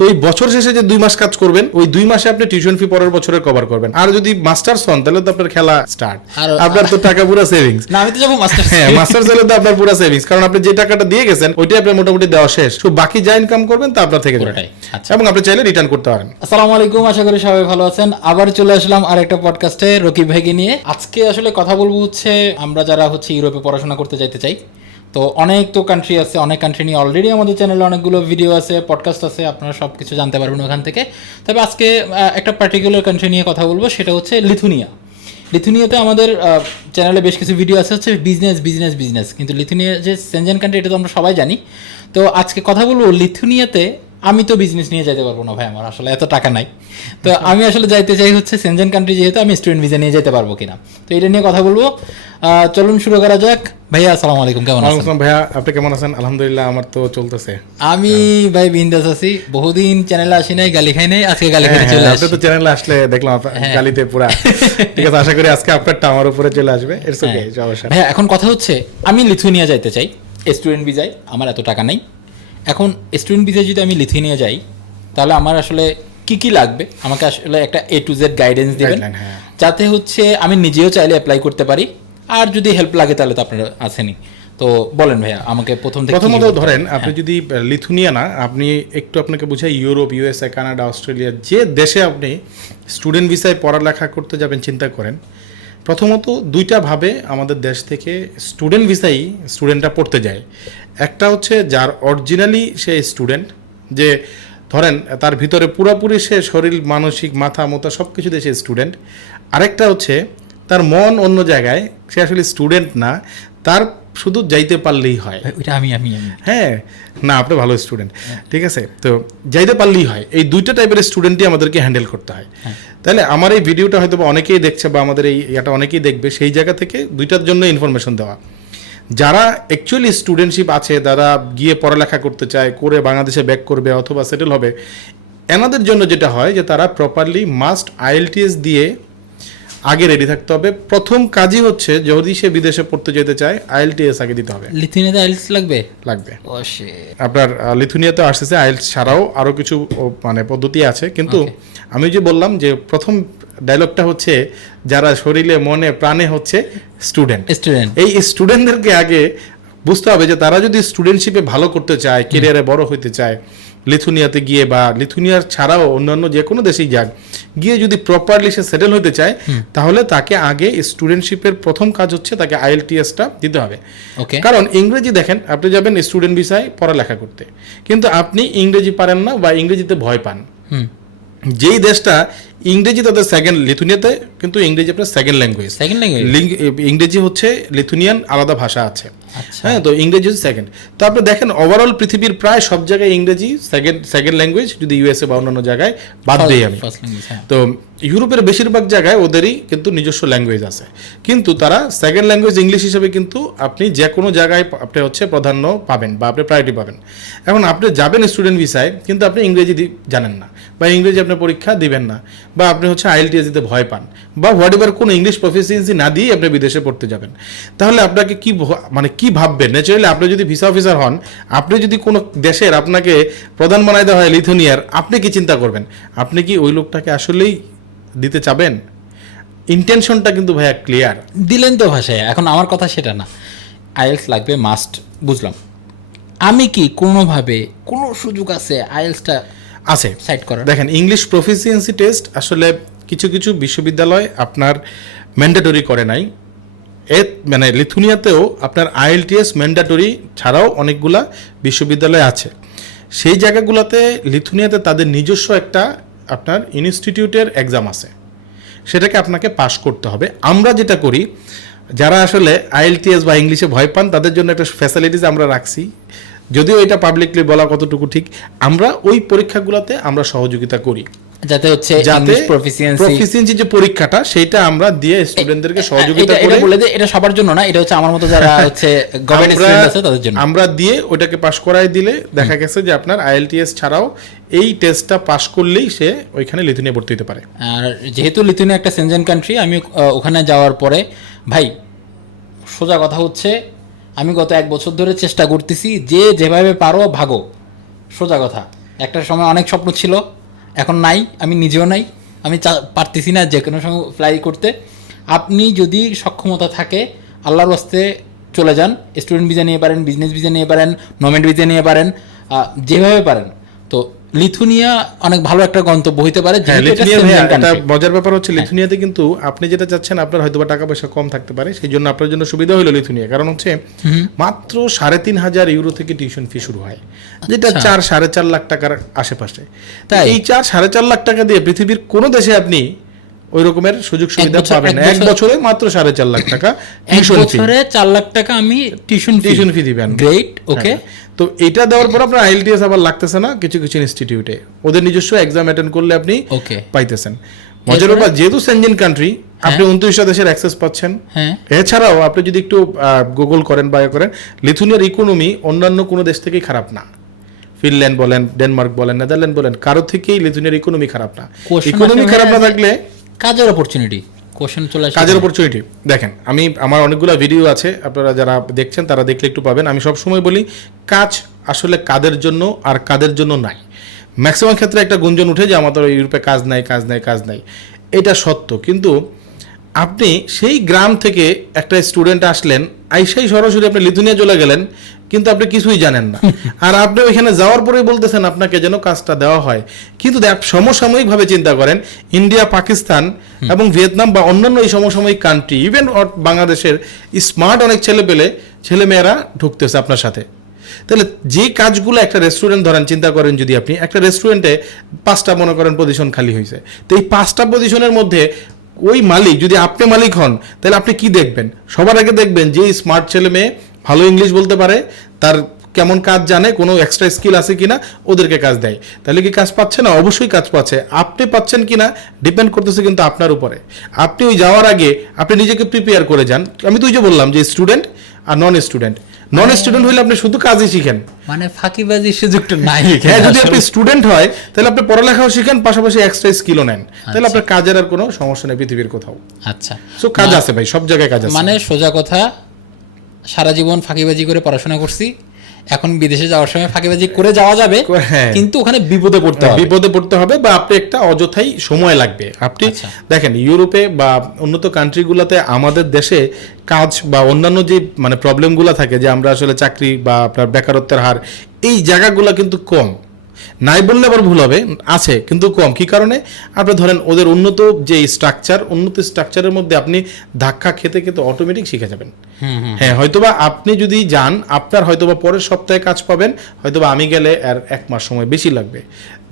তো এই বছর শেষে যে 2 মাস কাজ করবেন, ওই 2 মাসে আপনি টিউশন ফি পরের বছরে কভার করবেন। আর যদি মাস্টার্স হন তাহলে তো আপনার খেলা স্টার্ট, আপনার তো টাকা পুরো সেভিংস। না আমি তো যাবো মাস্টার্স। হ্যাঁ, মাস্টার্স হলে তো আপনার পুরো সেভিংস, কারণ আপনি যে টাকাটা দিয়ে গেছেন ওইটাই আপনার মোটামুটি দেওয়া শেষ। তো বাকি যা ইনকাম করবেন তা আপনার থেকে যাবে, আচ্ছা। এবং আপনি চাইলে রিটার্ন করতে পারেন। আসসালামু আলাইকুম, আশা করি সবাই ভালো আছেন। আবার চলে আসলাম আরেকটা পডকাস্টে রকিব ভাইকে নিয়ে। আজকে আসলে কথা বলবো হচ্ছে আমরা যারা হচ্ছে ইউরোপে পড়াশোনা করতে যাইতে চাই, তো অনেক তো কান্ট্রি আছে, অনেক কান্ট্রি নিয়ে অলরেডি আমাদের চ্যানেলে অনেকগুলো ভিডিও আছে, পডকাস্ট আছে, আপনারা সব কিছু জানতে পারবেন ওখান থেকে। তবে আজকে একটা পার্টিকুলার কান্ট্রি নিয়ে কথা বলবো, সেটা হচ্ছে লিথুনিয়া। লিথুনিয়াতে আমাদের চ্যানেলে বেশ কিছু ভিডিও আছে হচ্ছে বিজনেস, কিন্তু লিথুনিয়া যে সেনজেন কান্ট্রি এটা তো আমরা সবাই জানি। তো আজকে কথা বলবো লিথুনিয়াতে। আমি তো বিজনেস নিয়ে যেতে পারবো না ভাই, আমার আসলে এত টাকা নাই। তো আমি আসলে যাইতে চাই হচ্ছে সেনজেন কান্ট্রি, যেহেতু আমি স্টুডেন্ট ভিসা নিয়ে যেতে পারবো কিনা, তো এটা নিয়ে কথা বলবো। চলুন শুরু করা যাক। ভাইয়া আসসালামু আলাইকুম, কেমন আছেন? ভাইয়া আপনি কেমন আছেন? আলহামদুলিল্লাহ, আমার তো চলতেছে। আমি ভাই বিন্দাস আছি, বহুদিন চ্যানেলে আসি নাই, গালি খাই নাই, আজকে গালি খেতে চলে আসছি। আপনি তো চ্যানেলে আসলে দেখলাম গালিতে পুরা। ঠিক আছে, আশা করি আজকে আপনারটা আমার উপরে চলে আসবে। ইটস ওকে, সমস্যা নেই। ভাইয়া এখন কথা হচ্ছে আমি লিথুনিয়া যাইতে চাই স্টুডেন্ট ভিসায়, আমার এত টাকা নাই। এখন স্টুডেন্ট ভিসায় যদি আমি লিথুনিয়া যাই, তাহলে আমার আসলে কি কি লাগবে, আমাকে আসলে একটা A to Z গাইডেন্স দিবেন, যাতে হচ্ছে আমি নিজেও চাইলে অ্যাপ্লাই করতে পারি। আর যদি হেল্প লাগে তাহলে তো আপনারা আছেনই। তো বলেন ভাইয়া, আমাকে প্রথমত ধরেন আপনি যদি লিথুনিয়া না, আপনি একটু আপনাকে বুঝাই, ইউরোপ, USA, কানাডা, অস্ট্রেলিয়া, যে দেশে আপনি স্টুডেন্ট ভিসায় পড়ালেখা করতে যাবেন চিন্তা করেন, প্রথমত দুইটা ভাবে আমাদের দেশ থেকে স্টুডেন্ট ভিসাই স্টুডেন্টরা পড়তে যায়। একটা হচ্ছে যার অরিজিনালি সে স্টুডেন্ট, যে ধরেন তার ভিতরে পুরোপুরি সে শরীর, মানসিক, মাথা মোতা সব কিছু দিয়ে সে স্টুডেন্ট। আরেকটা হচ্ছে তার মন অন্য জায়গায়, সে আসলে স্টুডেন্ট না, তার শুধু যাইতে পারলেই হয়। ওইটা আমি হ্যাঁ, না আপনি ভালো স্টুডেন্ট, ঠিক আছে, তো যাইতে পারলেই হয়। এই দুইটা টাইপের স্টুডেন্টই আমাদেরকে হ্যান্ডেল করতে হয়। তাহলে আমার এই ভিডিওটা হয়তো অনেকেই দেখছে, বা আমাদের এই এটা অনেকেই দেখবে, সেই জায়গা থেকে দুইটার জন্য ইনফরমেশন দেওয়া। যারা অ্যাকচুয়ালি স্টুডেন্টশিপ আছে, যারা গিয়ে পড়ালেখা করতে চায়, করে বাংলাদেশে ব্যাক করবে অথবা সেটেল হবে, এনাদের জন্য যেটা হয় যে তারা প্রপারলি মাস্ট IELTS দিয়ে আগে রেডি থাকতে হবে। প্রথম কাজই হচ্ছে, যদি সে বিদেশে পড়তে যেতে চায়, IELTS আগে দিতে হবে। লিথুনিয়াতে আইএলটিএস লাগবে। আপনার লিথুনিয়াতে আসতেছে IELTS ছাড়াও আরও কিছু মানে পদ্ধতি আছে, কিন্তু আমি যে বললাম যে প্রথম ডায়লগটা হচ্ছে যারা শরীরে মনে প্রাণে হচ্ছে স্টুডেন্ট, এই স্টুডেন্টদেরকে আগে বুঝতে হবে যে তারা যদি স্টুডেন্টশিপে ভালো করতে চায়, কেরিয়ারে বড় হইতে চায়, লিথুনিয়াতে গিয়ে বা লিথুনিয়ার ছাড়াও অন্যান্য যে কোনো দেশেই যাক, গিয়ে যদি প্রপারলি সে সেটেল হতে চায়, তাহলে তাকে আগে স্টুডেন্টশিপের প্রথম কাজ হচ্ছে তাকে IELTSটা দিতে হবে। কারণ ইংরেজি দেখেন, আপনি যাবেন স্টুডেন্ট ভিসায় পড়ালেখা করতে, কিন্তু আপনি ইংরেজি পারেন না বা ইংরেজিতে ভয় পান। যেই দেশটা ইংরেজি তাদের সেকেন্ড, লিথুনিয়াতে কিন্তু ইংরেজি আপনার সেকেন্ড ল্যাঙ্গুয়েজ, ইংরেজি হচ্ছে লিথুনিয়ান আলাদা ভাষা আছে। হ্যাঁ, তো ইংরেজি হচ্ছে সেকেন্ড। তো আপনি দেখেন ওভারঅল পৃথিবীর প্রায় সব জায়গায় ইংরেজি সেকেন্ড ল্যাঙ্গুয়েজ, যদি USA বা অন্যান্য জায়গায় বাদ দিই আমি। তো ইউরোপের বেশিরভাগ জায়গায় ওদেরই কিন্তু নিজস্ব ল্যাঙ্গুয়েজ আছে, কিন্তু তারা সেকেন্ড ল্যাঙ্গুয়েজ ইংলিশ হিসেবে কিন্তু আপনি যে কোনো জায়গায় আপনি হচ্ছে প্রাধান্য পাবেন বা আপনি প্রায়োরিটি পাবেন। এখন আপনি যাবেন স্টুডেন্ট ভিসায়, কিন্তু আপনি ইংরেজি জানেন না, বা ইংরেজি আপনি পরীক্ষা দিবেন না, বা আপনি হচ্ছে IELTS দিতে ভয় পান, বা হোয়াট এভার কোনো ইংলিশ প্রফিসিয়েন্সি না দিয়ে আপনি বিদেশে পড়তে যাবেন, তাহলে আপনাকে কি ভাববেন? ন্যাচারালি আপনি যদি ভিসা অফিসার হন, আপনি যদি কোনো দেশের আপনাকে প্রধান বানাই দেওয়া হয় লিথুনিয়ার, আপনি কি চিন্তা করবেন? আপনি কি ওই লোকটাকে আসলেই দিতে চাবেন? ইন্টেনশনটা কিন্তু ভাইয়া ক্লিয়ার দিলেন তো ভাষায়। এখন আমার কথা সেটা না, IELTS লাগবে মাস্ট, বুঝলাম। আমি কি কোনোভাবে কোনো সুযোগ আছে IELTSটা আছে সাইড করার? দেখেন, ইংলিশ প্রফিসিয়েন্সি টেস্ট আসলে কিছু কিছু বিশ্ববিদ্যালয় আপনার ম্যান্ডেটরি করে নাই। মানে লিথুনিয়াতেও আপনার IELTS ম্যান্ডেটরি ছাড়াও অনেকগুলা বিশ্ববিদ্যালয় আছে। সেই জায়গাগুলোতে লিথুনিয়াতে তাদের নিজস্ব একটা আপনার ইনস্টিটিউটের এক্সাম আছে, সেটাকে আপনাকে পাস করতে হবে। আমরা যেটা করি, যারা আসলে IELTS বা ইংলিশে ভয় পান, তাদের জন্য একটা ফ্যাসিলিটিস আমরা রাখছি, যদিও এটা পাবলিকলি বলা কতটুকু ঠিক, আমরা ওই পরীক্ষাগুলোতে আমরা সহযোগিতা করি, যাতে হচ্ছে ইংলিশ প্রফিসিয়েন্সি যে পরীক্ষাটা সেটা আমরা দিয়ে স্টুডেন্টদেরকে সহযোগিতা করি। এটা বলে যে এটা সবার জন্য না, এটা হচ্ছে আমার মতো যারা হচ্ছে গভর্নমেন্ট স্টুডেন্ট আছে তাদের জন্য। আমরা দিয়ে ওটাকে পাস করাই দিলে দেখা গেছে যে আপনার IELTS ছাড়াও এই টেস্টটা পাস করলেই সে ওইখানে লিথুনিয়া ভর্তি হতে পারে। আর যেহেতু লিথুনিয়া একটা সেনজেন কান্ট্রি, আমি ওখানে যাওয়ার পরে ভাই সোজা কথা হচ্ছে, আমি গত 1 বছর ধরে চেষ্টা করতেছি যে যেভাবে পারো ভাগো, সোজা কথা। একটা সময় অনেক স্বপ্ন ছিল, এখন নাই, আমি নিজেও নাই, আমি পারতেছি না যে কোনো সময় ফ্লাই করতে। আপনি যদি সক্ষমতা থাকে আল্লাহর ওয়াস্তে চলে যান, স্টুডেন্ট ভিসা নিয়ে পারেন, বিজনেস ভিসা নিয়ে পারেন, নোম্যাড ভিসা নিয়ে পারেন, যেভাবে পারেন। তো লিথুনিয়া অনেক ভালো একটা গন্তব্য হইতে পারে। এটা মজার ব্যাপার হচ্ছে লিথুনিয়াতে কিন্তু আপনি যেটা চাচ্ছেন আপনার হয়তো টাকা পয়সা কম থাকতে পারে, সেই জন্য আপনার জন্য সুবিধা হলো লিথুনিয়া। কারণ হচ্ছে মাত্র 3,500 ইউরো থেকে টিউশন ফি শুরু হয়, যেটা 4-4.5 লাখ টাকার আশেপাশে। তাই এই 4-4.5 লাখ টাকা দিয়ে পৃথিবীর কোনো দেশে আপনি ওই রকমের সুযোগ সুবিধা পাবেন না। এক বছরে মাত্র 4.5 লাখ টাকা টিউশন ফি, 4 লাখ টাকা আমি টিউশন ফি দিবেন। গ্রেট, ওকে। তো এটা দেওয়ার পর আপনার আইএলটিএস আবার লাগতেছে না কিছু কিছু ইনস্টিটিউটে, ওদের নিজস্ব এক্সাম অ্যাটেন্ড করলে আপনি পাইতেছেন। মজার ব্যাপার, যেহেতু সেনজেন কান্ট্রি, আপনি 29টা দেশের অ্যাক্সেস পাচ্ছেন। এছাড়াও আপনি যদি একটু গুগল করেন বা করেন, লিথুনিয়ার ইকোনমি অন্যান্য কোনো দেশ থেকেই খারাপ না। ফিনল্যান্ড বলেন, ডেনমার্ক বলেন, নেদারল্যান্ড বলেন, কারো থেকেই লিথুনিয়ার ইকোনমি খারাপ না। ইকোনমি খারাপ না থাকলে কাজের অপরচুনিটি, কাজের অপরচুনিটি দেখেন, আমি আমার অনেকগুলো ভিডিও আছে, আপনারা যারা দেখছেন তারা দেখলে একটু পাবেন। আমি সবসময় বলি কাজ আসলে কাদের জন্য আর কাদের জন্য নাই। ম্যাক্সিমাম ক্ষেত্রে একটা গুঞ্জন উঠে যে আমাদের ইউরোপে কাজ নাই, কাজ নাই, কাজ নাই। এটা সত্য, কিন্তু আপনি সেই গ্রাম থেকে একটা স্টুডেন্ট আসলেন, আইসাই সরাসরি আপনি লিথুনিয়া চলে গেলেন, কিন্তু আপনি কিছুই জানেন না। আর আপনি ওইখানে যাওয়ার পরেই বলতেছেন আপনাকে যেন কাজটা দেওয়া হয়। কিন্তু সমসাময়িকভাবে চিন্তা করেন, ইন্ডিয়া, পাকিস্তান এবং ভিয়েতনাম বা অন্যান্য এই সমসাময়িক কান্ট্রি, ইভেন বাংলাদেশের স্মার্ট অনেক ছেলেমেয়েরা ঢুকতেছে আপনার সাথে। তাহলে যে কাজগুলো একটা রেস্টুরেন্ট ধরেন, চিন্তা করেন যদি আপনি একটা রেস্টুরেন্টে 5টা মনে করেন পজিশন খালি হয়েছে, তো এই 5টা পজিশনের মধ্যে ওই মালিক যদি আপনি মালিক হন, তাহলে আপনি কি দেখবেন? সবার আগে দেখবেন যে স্মার্ট ছেলে মেয়ে, ভালো ইংলিশ বলতে পারে, তার কেমন কাজ জানে, কোনো এক্সট্রা স্কিল আছে কিনা, ওদেরকে কাজ দেয়। তাহলে কি কাজ পাচ্ছে না? অবশ্যই কাজ পাচ্ছে। আপনি পাচ্ছেন কিনা ডিপেন্ড করতেছে কিন্তু আপনার উপরে। আপনি ওই যাওয়ার আগে আপনি নিজেকে প্রিপেয়ার করে যান। আমি তো ওই যে বললাম যে স্টুডেন্ট আর নন স্টুডেন্ট হইলে আপনি শুধু কাজই শিখেন, মানে ফাঁকিবাজির সুযোগটা নাই। হ্যাঁ, যদি আপনি স্টুডেন্ট হয় তাহলে আপনি পড়ালেখাও শিখেন, পাশাপাশি এক্সট্রা স্কিলও নেন, তাহলে আপনার কাজের আর কোনো সমস্যা নেই পৃথিবীর কোথাও। আচ্ছা, সো কাজ আছে ভাই, সব জায়গায় কাজ আছে। মানে সোজা কথা, সারা জীবন ফাঁকিবাজি করে পড়াশোনা করছি, এখন বিদেশে যাওয়ার সময় ফাঁকিবাজি করে যাওয়া যাবে, কিন্তু ওখানে বিপদে পড়তে হবে বা আপনি একটা অযথাই সময় লাগবে। আপনি দেখেন ইউরোপে বা উন্নত কান্ট্রিগুলোতে আমাদের দেশে কাজ বা অন্যান্য যে মানে প্রবলেমগুলো থাকে, যে আমরা আসলে চাকরি বা আপনার বেকারত্বের হার, এই জায়গাগুলো কিন্তু কম। নাই বললে আবার ভুল হবে, আছে কিন্তু কম। কি কারণে? আপনি ধরেন ওদের উন্নত স্ট্রাকচারের মধ্যে আপনি ধাক্কা খেতে খেতে অটোমেটিক শিখে যাবেন। হ্যাঁ, হয়তোবা আপনি যদি যান, আপনার হয়তোবা পরের সপ্তাহে কাজ পাবেন, হয়তোবা আমি গেলে আর 1 মাস সময় বেশি লাগবে।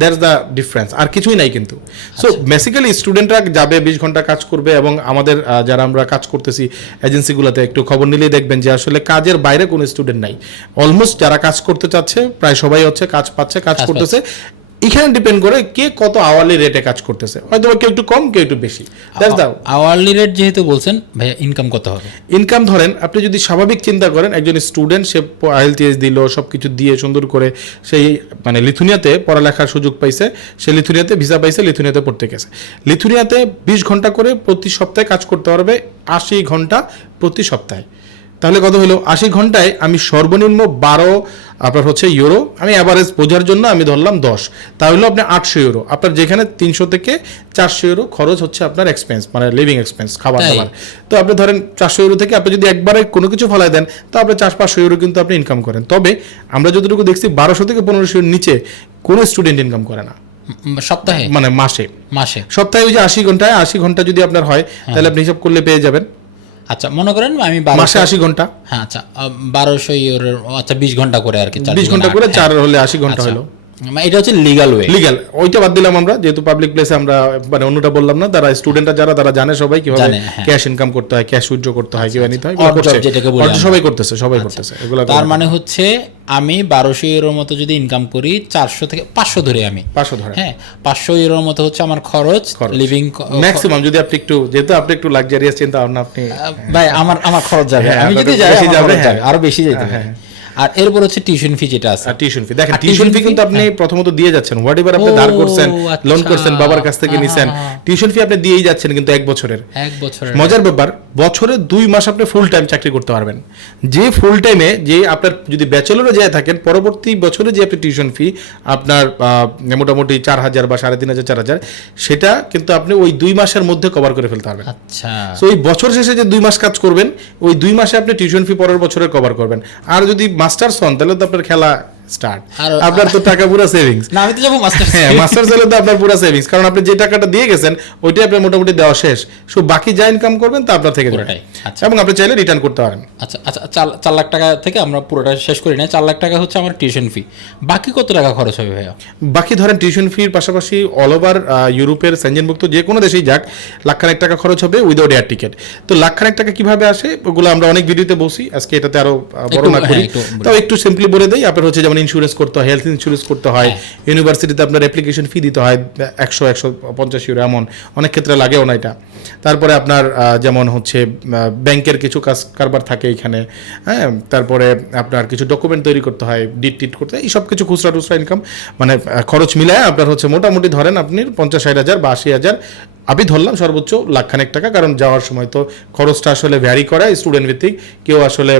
দ্যাটস দ্য ডিফারেন্স, আর কিছুই নাই কিন্তু। সো বেসিক্যালি স্টুডেন্টরা যাবে, 20 ঘন্টা কাজ করবে, এবং আমাদের যারা আমরা কাজ করতেছি এজেন্সিগুলোতে একটু খবর নিলেই দেখবেন যে আসলে কাজের বাইরে কোনো স্টুডেন্ট নাই। অলমোস্ট যারা কাজ করতে চাচ্ছে প্রায় সবাই হচ্ছে কাজ পাচ্ছে, কাজ করতেছে। এখানে ডিপেন্ড করে কে কত আওয়ারলি রেটে কাজ করতেছে, হয়তো কেউ একটু কম, কেউ একটু বেশি। আওয়ারলি রেট যেহেতু বলছেন ভাইয়া, ইনকাম কত হবে? ইনকাম ধরেন আপনি যদি স্বাভাবিক চিন্তা করেন, একজন স্টুডেন্ট সে আইএলটিএস দিল, সবকিছু দিয়ে সুন্দর করে সেই মানে লিথুনিয়াতে পড়ালেখার সুযোগ পাইছে, সে লিথুনিয়াতে ভিসা পাইছে, লিথুনিয়াতে পড়তে গেছে। লিথুনিয়াতে 20 ঘন্টা করে প্রতি সপ্তাহে কাজ করতে পারবে, 80 ঘন্টা প্রতি সপ্তাহে। তাহলে কত হলো? 80 ঘন্টায় আমি সর্বনিম্ন 12 আপনার হচ্ছে ইউরো, আমি অ্যাভারেজ বোঝার জন্য আমি ধরলাম 10, তাহলে আপনি 800 ইউরো। আপনার যেখানে 300 থেকে 400 ইউরো খরচ হচ্ছে আপনার এক্সপেন্স, মানে লিভিং এক্সপেন্স, খাবার দাবার। তো আপনি ধরেন 400 ইউরো থেকে আপনি যদি একবারে কোনো কিছু ফলাই দেন, তো আপনি 400-500 ইউরো কিন্তু আপনি ইনকাম করেন। তবে আমরা যতটুকু দেখছি 1200 থেকে 1500 এর নিচে কোনো স্টুডেন্ট ইনকাম করে না সপ্তাহে, মানে মাসে। সপ্তাহে ওই যে 80 ঘন্টা যদি আপনার হয়, তাহলে আপনি হিসাব করলে পেয়ে যাবেন। আচ্ছা, মনে করেন আমি মাসে 80 ঘন্টা, হ্যাঁ আচ্ছা 1200 ইউরো, আচ্ছা 20 ঘন্টা করে আর কি, 20 ঘন্টা করে 4 হলে 80 ঘন্টা হলো। এটা হচ্ছে লিগ্যাল ওইটা বাদ দিলাম আমরা, যেহেতু পাবলিক প্লেসে আমরা মানে অন্যটা বললাম না। তারা স্টুডেন্টরা যারা, তারা জানে সবাই কিভাবে ক্যাশ ইনকাম করতে হয়, ক্যাশ উইথড্র করতে হয়, কিভাবে নিতে হয়, সবাই করতেছে এগুলো। তার মানে হচ্ছে আমি 1200 ইউরোর মতো যদি ইনকাম করি, 400 থেকে 500 ধরে, আমি 500 ধরে, হ্যাঁ 500 ইউরোর মতো হচ্ছে আমার খরচ, লিভিং ম্যাক্সিমাম। যদি আপনি একটু, যেহেতু আপনি একটু লাক্সারিয়াস চিন্তা ভাবনা, আপনি ভাই আমার খরচ যাবে, আমি যদি যাই আরো বেশি যেতে পারে। আর এরপর হচ্ছে টিউশন ফি যেটা আছে। টিউশন ফি দেখেন, টিউশন ফি কিন্তু আপনি প্রথমত দিয়ে যাচ্ছেন, হোয়াট এভার আপনি ধার করছেন, লোন করছেন, বাবার কাছ থেকে নিছেন, টিউশন ফি আপনি দিয়েই যাচ্ছেন কিন্তু 1 বছরের। মজার ব্যাপার, বছরে 2 মাস আপনি ফুল টাইম চাকরি করতে পারবেন। যে ফুল টাইমে যে আপনার যদি ব্যাচেলরে যায় থাকেন, পরবর্তী বছরে যে আপনি টিউশন ফি আপনার মোটামুটি 4,000 বা 3,500 4,000, সেটা কিন্তু আপনি ওই 2 মাসের মধ্যে কভার করে ফেলতে পারবেন। আচ্ছা, সো এই বছর শেষে যে 2 মাস কাজ করবেন, ওই 2 মাসে আপনি টিউশন ফি পরের বছরে কভার করবেন। আর যদি মাস্টার্স হন তাহলে তো আপনার খেলা স্টার্ট, আপনার তো টাকা পুরো সেভিংস। না আমি তো যাবো মাস্টার্স। হ্যাঁ, মাস্টার্স হলে তো আপনার পুরো সেভিংস, কারণ আপনি যে টাকাটা দিয়ে গেছেন ওইটাই আপনার মোটামুটি দেওয়া শেষ। সো বাকি যা ইনকাম করবেন তা আপনার থেকে যাবে, এবং আপনি চাইলে রিটার্ন করতে পারেন। আচ্ছা আচ্ছা, 4 লাখ টাকা থেকে আমরা পুরোটা শেষ করি না, 4 লাখ টাকা হচ্ছে আমার টিউশন ফি। বাকি কত টাকা খরচ হবে ভাইয়া? বাকি ধরেন টিউশন ফির পাশাপাশি অল ওভার ইউরোপের সেনজেনভুক্ত যে কোনো দেশেই যাক, লাখখানেক টাকা খরচ হবে উইদাউট এয়ার টিকেট। তো লাখখানেক টাকা কিভাবে আসে ওগুলো আমরা অনেক ভিডিওতে বলছি, আজকে এটাতে আরো বড় না করি, তাও একটু সিম্পলি বলে দেই। আপনার হচ্ছে যেমন ইন্স্যুরেন্স করতে হয়, হেলথ ইন্স্যুরেন্স করতে হয়, ইউনিভার্সিটিতে আপনার অ্যাপ্লিকেশন ফি দিতে হয় 100-150 ইউরো, এমন অনেক ক্ষেত্রে লাগেও না এটা। তারপরে আপনার যেমন হচ্ছে ব্যাংকের কিছু কাজ কারবার থাকে এখানে, হ্যাঁ, তারপরে আপনার কিছু ডকুমেন্ট তৈরি করতে হয়, ডিট করতে হয়, এই সব কিছু খুচরা টুচরা ইনকাম মানে খরচ মিলায় আপনার হচ্ছে মোটামুটি ধরেন আপনি 50-60 হাজার বা 80 হাজার, আমি ধরলাম সর্বোচ্চ লাখখানেক টাকা। কারণ যাওয়ার সময় তো খরচটা আসলে ভ্যারি করে স্টুডেন্ট ভিত্তিক, কেউ আসলে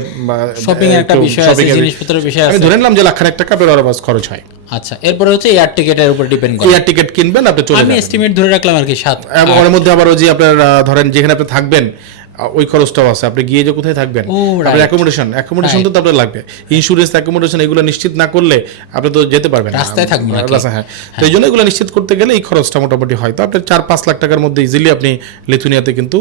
শপিং এর একটা বিষয় আছে, জিনিসপত্রের বিষয় আছে, আমি ধরে নিলাম যে লাখখানেক টাকা আপনার অরবাস খরচ হয়। আচ্ছা, এরপরে হচ্ছে এয়ার টিকেটের উপর ডিপেন্ড করে। এয়ার টিকেট কিনবেন আপনি, চলে যাবেন। আমি এস্টিমেট ধরে রাখলাম আর কি 7। এবং ওর মধ্যে আবার ওই যে আপনার ধরেন যেখানে আপনি থাকবেন ওই খরচটাও আছে, আপনি গিয়ে যে কোথায় থাকবেন, আপনার অ্যাকোমোডেশন তো আপনার লাগবে, ইন্স্যুরেন্স, অ্যাকোমোডেশন এগুলো নিশ্চিত না করলে আপনি তো যেতে পারবেন না, রাস্তায় থাকবেন। হ্যাঁ, তো এই জন্য এগুলো নিশ্চিত করতে গেলে এই খরচটা মোটামুটি হয়। তো আপনার 4-5 লাখ টাকার মধ্যে ইজিলি আপনি লিথুনিয়াতে কিন্তু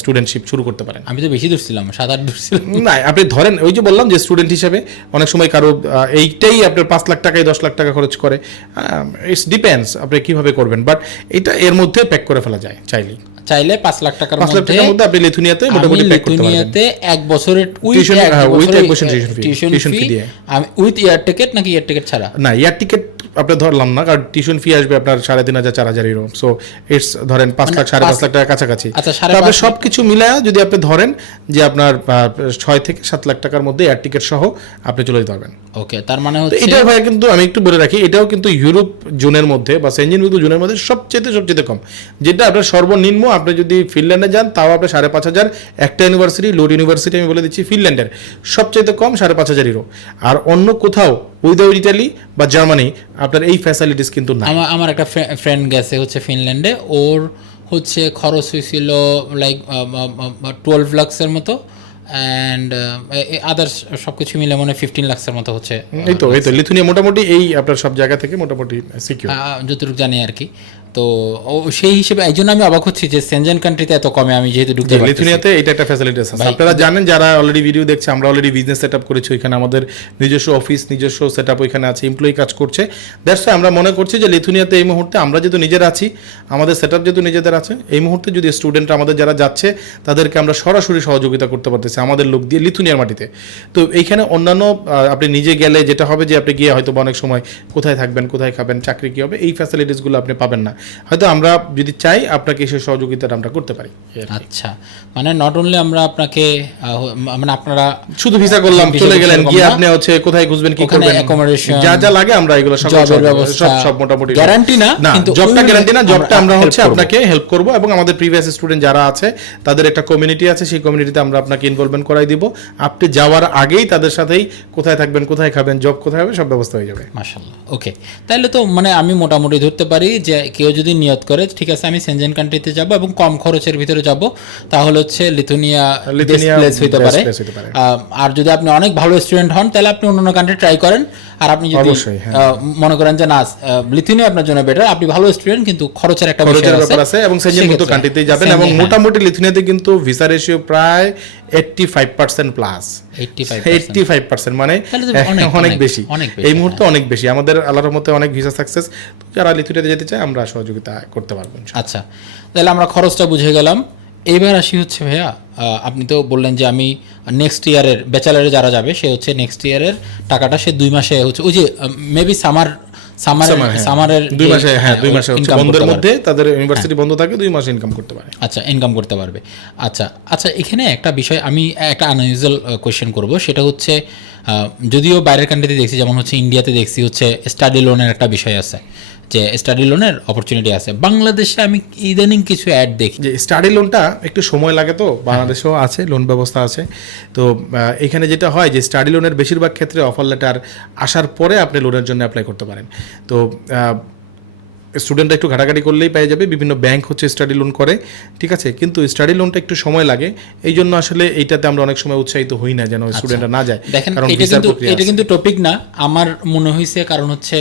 স্টুডেন্টশিপ শুরু করতে পারেন। আমি তো বেশি ধরছিলাম, 7-8 ধরছিলাম। না, আপনি ধরেন ওই যে বললাম যে স্টুডেন্ট হিসেবে অনেক সময় কারো এইটাই আপনার 5 লাখ টাকায় 10 লাখ টাকা খরচ করে, ইটস ডিপেন্ডস আপনি কিভাবে করবেন, বাট এটা এর মধ্যে প্যাক করে ফেলা যায় চাইলে 5 লাখ টাকার মধ্যে আপনি লিথুনিয়াতে মোটামুটি প্যাক করতে পারবেন। লিথুনিয়াতে 1 বছরের উইথ টিউশন ফি দিয়ে, আমি উইথ এয়ার টিকেট নাকি এয়ার টিকেট ছাড়া? না, এয়ার টিকেট আপনি ধরলাম না, কারণ টিউশন ফি আসবে আপনার 3,500-4,000 ইউরো। সো ইটস ধরেন 5 লাখ 5.5 লাখ টাকা কাছাকাছি। আচ্ছা, আপনি সবকিছু মিলায়া যদি আপনি ধরেন যে আপনার 6-7 লাখ টাকার মধ্যে এয়ার টিকেট সহ আপনি চলে যেতে পারবেন। ওকে, তার মানে হচ্ছে এটা ভাই কিন্তু আমি একটু বলে রাখি, এটাও কিন্তু ইউরোপ জোনের মধ্যে বা সেনজেনভুক্ত জোনের মধ্যে সবচেয়ে কম। যেটা আপনার সর্বনিম্ন আপনি যদি ফিনল্যান্ডে যান তাও আপনার 5,500 একটা ইউনিভার্সিটি, লোড ইউনিভার্সিটি আমি বলে দিচ্ছি, ফিনল্যান্ডের সবচেয়ে কম 5,500 ইউরো। আর অন্য কোথাও উইদাউট ইটালি বা জার্মানি আপনার এই ফ্যাসিলিটিস কিন্তু না। আমার একটা ফ্রেন্ড গেছে হচ্ছে ফিনল্যান্ডে, ওর হচ্ছে খরচ হয়েছিল লাইক 12 লাখসের মতো, অ্যান্ড আদার্স সবকিছু মিলে মনে 15 লাখসের মতো হচ্ছে। এই তো লিথুনিয়া মোটামুটি এই আপনার সব জায়গা থেকে মোটামুটি সিকিউর, যতটুকু জানি আর কি। তো সেই হিসেবে এই জন্য আমি অবাক হচ্ছি যে সেনজেন কান্ট্রিতে এত কমে আমি যেহেতু ঢুকতে পারছি। লিথুনিয়াতে এটা একটা ফ্যাসিলিটি আছে। আপনারা জানেন, যারা অলরেডি ভিডিও দেখছে, আমরা অলরেডি বিজনেস সেটআপ করেছি, ওইখানে আমাদের নিজস্ব অফিস, নিজস্ব সেটআপ ওইখানে আছে, এমপ্লয়ি কাজ করছে। দ্যাটস ওয়াই আমরা মনে করছি যে লিথুনিয়াতে এই মুহূর্তে আমরা যেহেতু নিজেরা আছি, আমাদের সেটআপ যেহেতু নিজেদের আছে, এই মুহূর্তে যদি স্টুডেন্ট আমাদের যারা যাচ্ছে তাদেরকে আমরা সরাসরি সহযোগিতা করতে পারতেছি আমাদের লোক দিয়ে লিথুনিয়ার মাটিতে। তো এইখানে অন্যান্য আপনি নিজে গেলে যেটা হবে যে আপনি গিয়ে হয়তো অনেক সময় কোথায় থাকবেন, কোথায় খাবেন, চাকরি কী হবে, এই ফ্যাসিলিটিসগুলো আপনি পাবেন না। হয়তো আমরা যদি চাই আপনাকে সেই সহযোগিতাটা আমরা করতে পারি। আচ্ছা, মানে নট অনলি আমরা আপনাকে মানে আপনারা শুধু ভিসা করলাম চলে গেলেন, গিয়ে আপনি হচ্ছে কোথায় খুঁজবেন, কি করবেন, যা লাগে আমরা এগুলো সব মোটামুটি গ্যারান্টি না, কিন্তু জবটা গ্যারান্টি না, জবটা আমরা হচ্ছে আপনাকে হেল্প করব, এবং আমাদের প্রিভিয়াস স্টুডেন্ট যারা আছে তাদের একটা কমিউনিটি আছে, সেই কমিউনিটিতে আমরা আপনাকে ইনভলভমেন্ট করাই দিব। আপনি যাওয়ার আগেই তাদের সাথেই কোথায় থাকবেন, কোথায় খাবেন, জব কোথায় হবে, সব ব্যবস্থা হয়ে যাবে। মাশাআল্লাহ। ওকে, তাহলে তো মানে আমি মোটামুটি ধরতে পারি যে কেউ যদি নিয়ত করে ঠিক আছে আমি সেনজেন কান্ট্রিতে যাব এবং কম খরচের ভিতরে যাব, তাহলে হচ্ছে লিথুনিয়া প্লেস হইতে পারে। আর যদি আপনি অনেক ভালো স্টুডেন্ট হন তাহলে আপনি অন্যান্য কান্ট্রি ট্রাই করেন। আর আপনি যদি মনে করেন যে না লিথুনিয়া আপনার জন্য বেটার, আপনি ভালো স্টুডেন্ট কিন্তু খরচের একটা ব্যাপার আছে, এবং সেনজেনভুক্ত কান্ট্রিতেই যাবেন। এবং মোটামুটি লিথুনিয়াতে কিন্তু ভিসা রেশিও প্রায় 85% প্লাস, 85% মানে অনেক বেশি, এই মুহূর্তে অনেক বেশি। আমাদের আল্লাহর রহমতে অনেক ভিসা সাকসেস, যারা লিথুনিয়াতে যেতে চায় আমরা সহযোগিতা করতে পারবো। আচ্ছা, তাহলে আমরা খরচটা বুঝে গেলাম। এইবার আসি হচ্ছে ভাইয়া, আপনি তো বললেন যে আমি নেক্সট ইয়ারের ব্যাচেলারে যারা যাবে সে হচ্ছে নেক্সট ইয়ারের টাকাটা সে 2 মাসে হচ্ছে ওই যে মেবি সামারের 2 মাসে, হ্যাঁ 2 মাসে হচ্ছে income বন্ধের করতে মধ্যে তাদের ইউনিভার্সিটি বন্ধ থাকে, 2 মাস ইনকাম করতে পারে। আচ্ছা, ইনকাম করতে পারবে। আচ্ছা আচ্ছা, এখানে একটা বিষয় আমি একটা আনইউজুয়াল কোয়েশ্চেন করব, সেটা হচ্ছে যদিও বাইরের কান্ট্রিতে দেখছি, যেমন হচ্ছে ইন্ডিয়াতে দেখছি হচ্ছে স্টাডি লোনের একটা বিষয় আছে, যে স্টাডি লোনের অপরচুনিটি আছে। বাংলাদেশে আমি ইদানিং কিছু অ্যাড দেখি যে স্টাডি লোনটা একটু সময় লাগে, তো বাংলাদেশেও আছে লোন ব্যবস্থা আছে। তো এখানে যেটা হয় যে স্টাডি লোনের বেশিরভাগ ক্ষেত্রে অফার লেটার আসার পরে আপনি লোনের জন্য অ্যাপ্লাই করতে পারেন। তো স্টুডেন্টরা একটু ঘাটাঘাটি করলেই পেয়ে যাবে, বিভিন্ন ব্যাংক হচ্ছে স্টাডি লোন করে, ঠিক আছে, কিন্তু স্টাডি লোনটা একটু সময় লাগে। এই জন্য আসলে এইটাতে আমরা অনেক সময় উৎসাহিত হই না যেন স্টুডেন্টরা না যায়, দেখেন কারণ এটা ভিসার কিন্তু প্রক্রিয়া এটা আছে। কিন্তু টপিক না আমার মনে হয়েছে, কারণ হচ্ছে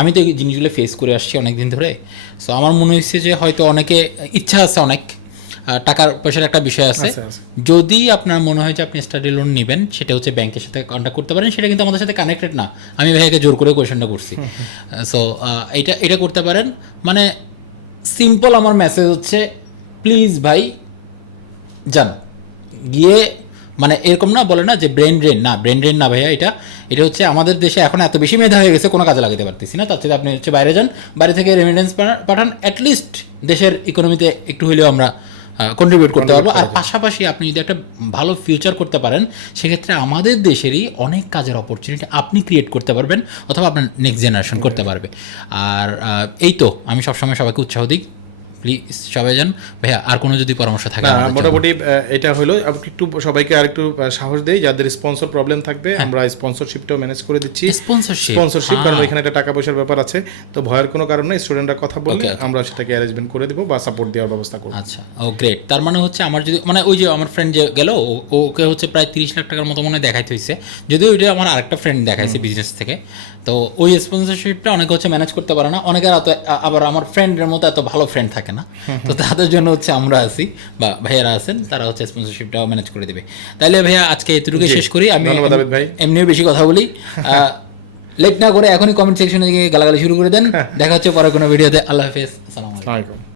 আমি তো এই জিনিসগুলো ফেস করে আসছি অনেক দিন ধরে। সো আমার মনে হয়েছে যে হয়তো অনেকে ইচ্ছা আছে, অনেক টাকার পয়সার একটা বিষয় আছে। আছে, আছে। যদি আপনার মনে হয় যে আপনি স্টাডি লোন নেবেন, সেটা হচ্ছে ব্যাংকের সাথে কন্ট্যাক্ট করতে পারেন, সেটা কিন্তু আমাদের সাথে কানেক্টেড না। আমি ভাইয়াকে জোর করে কোয়েশনটা করছি। সো এটা করতে পারেন। মানে সিম্পল আমার মেসেজ হচ্ছে, প্লিজ ভাই যান, গিয়ে মানে এরকম না বলে না যে ব্রেন ড্রেন না ভাইয়া, এটা হচ্ছে আমাদের দেশে এখন এত বেশি মেধা হয়ে গেছে, কোনো কাজে লাগাতে পারতেছি না। তার থেকে আপনি হচ্ছে বাইরে যান, বাইরে থেকে রেমিটেন্স পাঠান, অ্যাটলিস্ট দেশের ইকোনমিতে একটু হলেও আমরা কন্ট্রিবিউট করতে পারবো। আর পাশাপাশি আপনি যদি একটা ভালো ফিউচার করতে পারেন, সেক্ষেত্রে আমাদের দেশেরই অনেক কাজের অপরচুনিটি আপনি ক্রিয়েট করতে পারবেন, অথবা আপনার নেক্সট জেনারেশন করতে পারবে। আর এই তো আমি সবসময় সবাইকে উৎসাহ দিই, প্লিজ সবাই যান। ভাইয়া আর কোনো যদি পরামর্শ থাকে না, আমাদের জন্য? মোটামুটি এটা হলো। একটু সবাইকে আর একটু সাহস দেই, যাদের স্পন্সর প্রবলেম থাকবে আমরা স্পন্সরশিপটাও ম্যানেজ করে দিচ্ছি। স্পন্সরশিপ, কারণ এখানে একটা টাকা পয়সার ব্যাপার আছে, তো ভয়ের কোনো কারণ নেই। স্টুডেন্টরা কথা বললে আমরা সেটাকে অ্যারেঞ্জমেন্ট করে দেবো বা সাপোর্ট দেওয়ার ব্যবস্থা করবো। আচ্ছা, ও গ্রেট। তার মানে হচ্ছে আমার যদি মানে ওই যে আমার ফ্রেন্ড যে গেল, ওকে হচ্ছে প্রায় 30 লাখ টাকার মতো মনে হয় দেখাইতে হয়েছে, যদিও ওইটা আমার আরেকটা ফ্রেন্ড দেখাইছে বিজনেস থেকে। তো ওই স্পন্সরশিপটা অনেকে হচ্ছে ম্যানেজ করতে পারে না, অনেকের আবার আমার ফ্রেন্ডের মতো এত ভালো ফ্রেন্ড থাকে না। তো তাদের জন্য হচ্ছে আমরা আছি, বা ভাইয়ারা আছেন, তারা হচ্ছে স্পন্সরশিপটাও ম্যানেজ করে দেবে। তাইলে ভাইয়া আজকে এতটুকু শেষ করি। আমি ধন্যবাদ আবিদ ভাই। এমনিও বেশি কথা বলি, লেট না করে এখনই কমেন্ট সেকশনে গিয়ে গালাগালি শুরু করে দেন। দেখা হচ্ছে পরে কোনো ভিডিওতে। আল্লাহ হাফেজ, আসসালামু আলাইকুম। আসসালামু আলাইকুম।